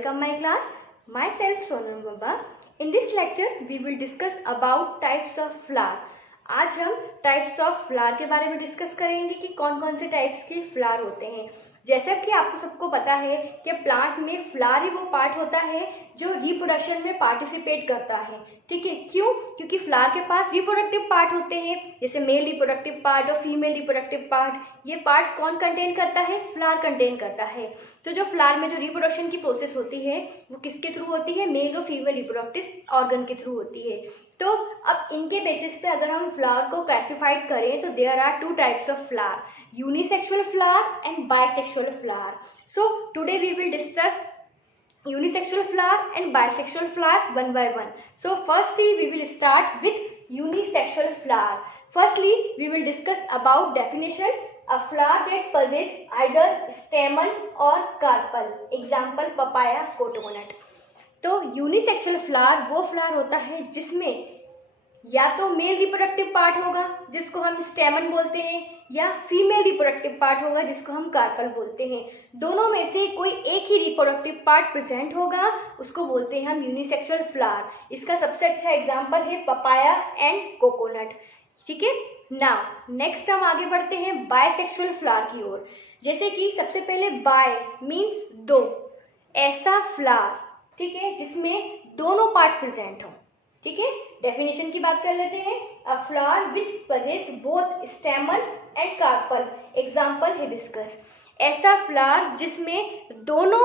Welcome my class. Myself Sonam Baba. In this lecture we will discuss about types of flower. आज हम types of flower के बारे में discuss करेंगे कि कौन कौन से टाइप्स के फ्लावर होते हैं। जैसा कि आपको सबको पता है कि प्लांट में फ्लावर ही वो पार्ट होता है जो रिप्रोडक्शन में पार्टिसिपेट करता है। ठीक है, क्यों? क्योंकि फ्लावर के पास रिप्रोडक्टिव पार्ट होते हैं, जैसे मेल रिप्रोडक्टिव पार्ट और फीमेल रिप्रोडक्टिव पार्ट। ये पार्ट्स कौन कंटेन करता है? फ्लावर कंटेन करता है। तो जो फ्लावर में जो रिप्रोडक्शन की प्रोसेस होती है वो किसके थ्रू होती है? मेल और फीमेल रिप्रोडक्टिव ऑर्गन के थ्रू होती है। तो अब इनके बेसिस पे अगर हम फ्लावर को क्लासिफाइड करें तो there are two types of flower, unisexual flower and bisexual flower. So today we will discuss unisexual flower and bisexual flower one by one. So firstly we will start with unisexual flower. Firstly we will discuss about definition: a flower that possesses either stamen or carpel. Example papaya, coconut. तो unisexual flower वो flower होता है जिसमें या तो mail reproductive part होगा जिसको हम स्टेमन बोलते हैं, या फीमेल रिप्रोडक्टिव पार्ट होगा जिसको हम कार्पल बोलते हैं। दोनों में से कोई एक ही रिप्रोडक्टिव पार्ट प्रेजेंट होगा, उसको बोलते हैं हम यूनिसेक्सुअल फ्लावर। इसका सबसे अच्छा एग्जांपल है पपाया एंड कोकोनट। ठीक है, नाउ नेक्स्ट हम आगे बढ़ते हैं बायसेक्सुअल फ्लावर की ओर। जैसे कि सबसे पहले बाय मीन्स दो, ऐसा फ्लावर, ठीक है, जिसमें दोनों पार्ट्स प्रेजेंट हो। ठीक है, डेफिनेशन की बात कर लेते हैं। A flower which possess both stamen and carpel. Example hibiscus. ऐसा फ्लावर जिसमें दोनों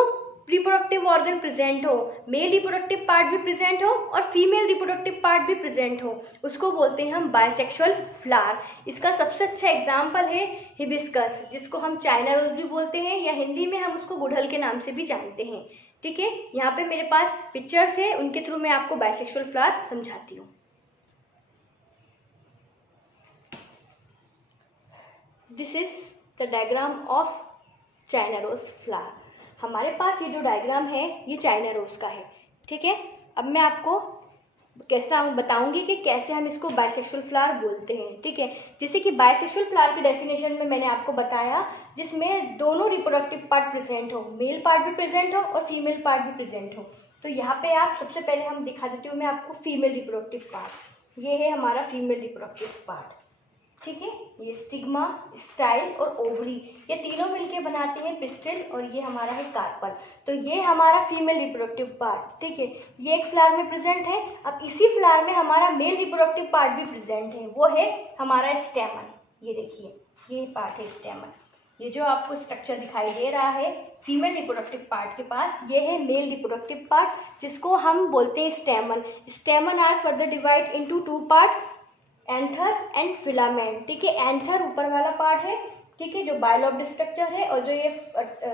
रिप्रोडक्टिव ऑर्गन प्रेजेंट हो, मेल रिप्रोडक्टिव पार्ट भी प्रेजेंट हो और फीमेल रिप्रोडक्टिव पार्ट भी प्रेजेंट हो, उसको बोलते हैं हम बायसेक्सुअल फ्लावर। इसका सबसे अच्छा एग्जाम्पल है हिबिस्कस, जिसको हम चाइना रोज भी बोलते हैं, या हिंदी में हम उसको गुड़हल के नाम से भी जानते हैं। ठीक है, यहाँ पे मेरे पास पिक्चर्स है, उनके थ्रू मैं आपको बायसेक्सुअल फ्लावर समझाती हूँ। This is the diagram of China rose flower. हमारे पास ये जो डायग्राम है ये चाइना रोज का है। ठीक है, अब मैं आपको कैसा बताऊंगी कि कैसे हम इसको बायसेक्सुअल फ्लावर बोलते हैं। ठीक है, जैसे कि बायसेक्सुअल फ्लावर की डेफिनेशन में मैंने आपको बताया जिसमें दोनों रिप्रोडक्टिव पार्ट प्रेजेंट हो, मेल पार्ट भी प्रेजेंट हो और फीमेल पार्ट भी प्रेजेंट हो। तो यहाँ पे आप सबसे पहले हम दिखा देती हूँ मैं आपको फीमेल रिप्रोडक्टिव पार्ट। ये है हमारा फीमेल रिप्रोडक्टिव पार्ट। ठीक है, ये स्टिग्मा, स्टाइल और ओवरी, ये तीनों मिलके बनाते हैं पिस्टिल, और ये हमारा है कार्पल। तो ये हमारा फीमेल रिप्रोडक्टिव पार्ट। ठीक है, ये एक फ्लावर में प्रेजेंट है। अब इसी फ्लावर में हमारा मेल रिप्रोडक्टिव पार्ट भी प्रेजेंट है, वो है हमारा स्टेमन। ये देखिए, ये पार्ट है स्टेमन। ये जो आपको स्ट्रक्चर दिखाई दे रहा है फीमेल रिप्रोडक्टिव पार्ट के पास, ये है मेल रिप्रोडक्टिव पार्ट जिसको हम बोलते हैं stamen. Stamen are further divide into two part, anther and filament. ठीक है, एंथर ऊपर वाला पार्ट है, ठीक है, जो बायलॉब्ड स्ट्रक्चर है, और जो ये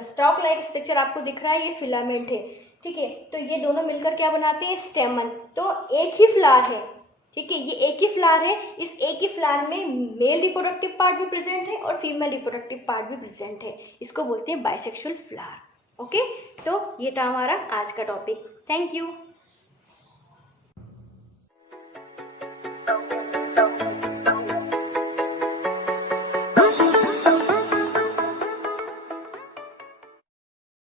स्टॉक लाइक स्ट्रक्चर आपको दिख रहा है ये फिलामेंट है। ठीक है, तो ये दोनों मिलकर क्या बनाते हैं? स्टेमन। तो एक ही फ्लावर है। ठीक है, ये एक ही फ्लावर है। इस एक ही फ्लावर में मेल रिप्रोडक्टिव पार्ट भी प्रेजेंट है और फीमेल रिप्रोडक्टिव पार्ट भी प्रेजेंट है। इसको बोलते हैं बायसेक्सुअल फ्लावर। ओके, तो ये था हमारा आज का टॉपिक। Thank you.